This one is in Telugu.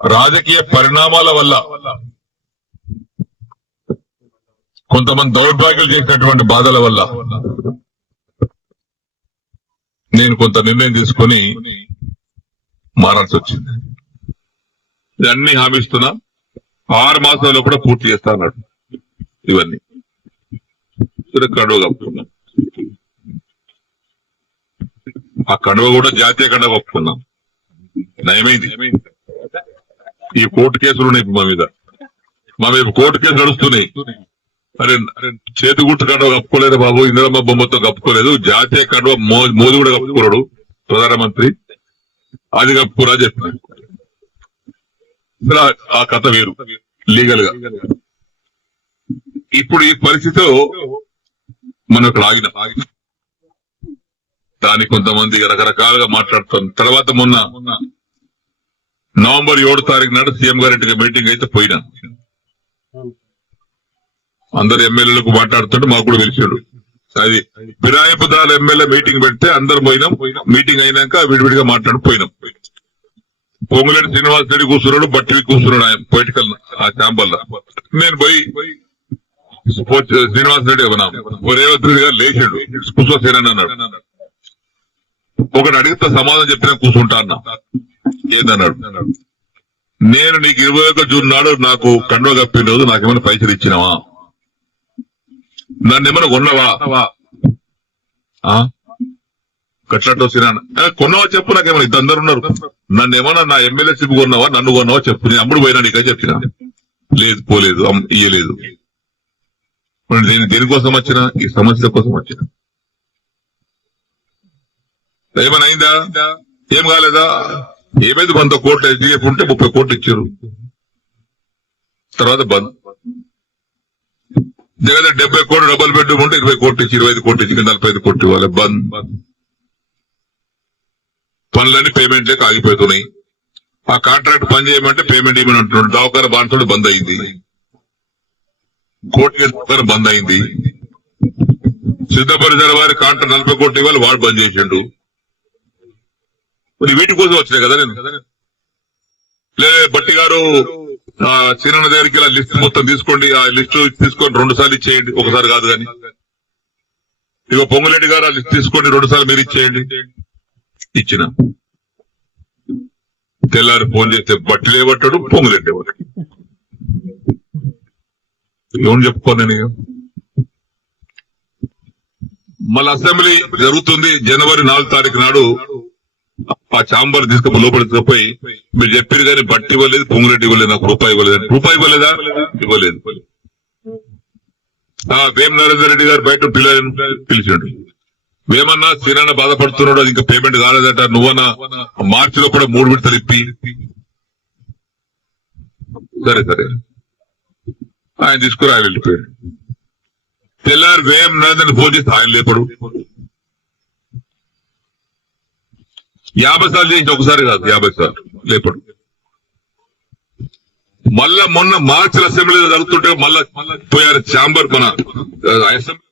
రాజకీయ పరిణామాల వల్ల కొంతమంది దౌర్భాగ్యాలు చేసినటువంటి బాధల వల్ల నేను కొంత నిర్ణయం తీసుకొని మారాల్సి వచ్చింది. ఇవన్నీ హామీస్తున్నా 6 మాసాల్లో కూడా పూర్తి చేస్తా అన్నాడు. ఇవన్నీ కండువ కప్పుకున్నాం. ఆ కండువ కూడా జాతీయ కండువ కప్పుకున్నాం. నయమైంది. ఈ కోర్టు కేసులు ఉన్నాయి మా మీద కోర్టు కేసు నడుస్తున్నాయి. అరే చేతి గుర్తు కండువ కప్పుకోలేదు బాబు, ఇందిరమ్మ బొమ్మతో కప్పుకోలేదు, జాతీయ కండువ మోదీ కూడా కప్పుకోరాడు ప్రధానమంత్రి, అది కప్పుకోరా చెప్పిన. ఆ కథ వేరు లీగల్ గా. ఇప్పుడు ఈ పరిస్థితిలో మనం ఇక్కడ ఆగిన దానికి కొంతమంది రకరకాలుగా మాట్లాడుతుంది. తర్వాత మొన్న నవంబర్ 7 తారీఖు నాడు సీఎం గారి మీటింగ్ అయితే పోయినా. అందరు ఎమ్మెల్యేలకు మాట్లాడుతుంటే మాకు కూడా తెలిసాడు. అది ఫిరాయింపుదారుల ఎమ్మెల్యే మీటింగ్ పెడితే అందరు పోయినాం. మీటింగ్ అయినాక విడివిడిగా మాట్లాడిపోయినాం. పొంగులేటి శ్రీనివాస్ రెడ్డి కూర్చున్నాడు, బట్టి కూర్చున్నాడు ఆయన పొలిటికల్ ఆ ఛాంబర్ లో. నేను పోయి శ్రీనివాస్ రెడ్డి రేవంత్ రెడ్డి గారు లేచాడు, కూర్చోసేనని అన్నాడు. ఒకటి అడిగితే సమాధానం చెప్పినా కూర్చుంటా అన్నా. ఏందన్నాడు? నేను నీకు 21 జూన్ నాడు నాకు కండువ కప్పిన రోజు నాకేమైనా పైసలు ఇచ్చినావా? నన్ను ఏమైనా కొన్నావా? కట్లతో కొన్నావా చెప్పు. నాకేమైనా ఇద్దరు ఉన్నారు. నన్ను ఏమన్నా నా ఎమ్మెల్యేషిప్ కొన్నావా, నన్ను కొన్నావా చెప్పు. నేను అమ్ముడు పోయినా నీకే చెప్పినా. లేదు, పోలేదు, ఇయ్యలేదు. నేను దేనికోసం వచ్చినా? ఈ సమస్య కోసం వచ్చిన. ఏమైనా అయిందా? ఏం కాలేదా? ఏమైంది? 100 కోట్లు ఎస్డీఎఫ్ ఉంటే 30 కోట్లు ఇచ్చారు. తర్వాత బంద్. జగన్ 70 కోట్లు డబుల్ బెడ్రూమ్ ఉంటే 20 కోట్లు ఇచ్చి, 25 కోట్లు ఇచ్చి 45 కోట్లు ఇవ్వాలి. బంద్. పనులన్నీ పేమెంట్ లేక ఆగిపోతున్నాయి. ఆ కాంట్రాక్ట్ పని చేయమంటే పేమెంట్ ఇవ్వమని అంటున్నాడు. దవాఖాన బాన్సుడు బంద్ అయింది, కోర్టు బంద్ అయింది. సిద్ధపరిచిన వారి కాంట్రాక్ట్ 40 కోట్లు ఇవ్వాలి, వాడు బంద్ చేసిండు. వీటి కోసం వచ్చినాయి కదా నేను. లేదా బట్టి గారు సీనన్న దగ్గరికి ఇలా లిస్ట్ మొత్తం తీసుకోండి, ఆ లిస్టు తీసుకొని 2 సార్లు ఇచ్చేయండి, ఒకసారి కాదు కానీ. ఇక పొంగులేటి గారు ఆ లిస్ట్ తీసుకోండి, 2 సార్లు మీరు ఇచ్చేయండి. ఇచ్చిన తెల్లారి ఫోన్ చేస్తే బట్టి లేవట్టాడు, పొంగులేటి లేవట్టాడు. ఏమని చెప్పుకోను నేను. మళ్ళీ అసెంబ్లీ జరుగుతుంది. జనవరి 4 తారీఖు నాడు ఆ ఛాంబర్ తీసుకుపోయి లోపల తీసుకుపోయి మీరు చెప్పారు కానీ బట్టి ఇవ్వలేదు, పొంగులేటి ఇవ్వలేదు, నాకు రూపాయి ఇవ్వలేదు. రూపాయి ఇవ్వలేదా? ఇవ్వలేదు. వేం నరేందర్ రెడ్డి గారు బయట పిలిచాడు. వేమన్నా శ్రీనన్న బాధపడుతున్నాడు, అది ఇంకా పేమెంట్ కాలేదట, నువ్వన్నా మార్చిలో కూడా 3 విడతలు ఇప్పి. సరే ఆయన తీసుకుని ఆయన వెళ్ళిపోయాడు. తెల్లారి వేం నరేందర్ ఫోన్ చేసి ఆయన లేపడు. 50 సార్లు చేసి ఒకసారి కాదు, 50 సార్లు లేపడు. మళ్ళా మొన్న మార్చి అసెంబ్లీలో జరుగుతుంటే మళ్ళా పోయారు ఛాంబర్ మన అసెంబ్లీ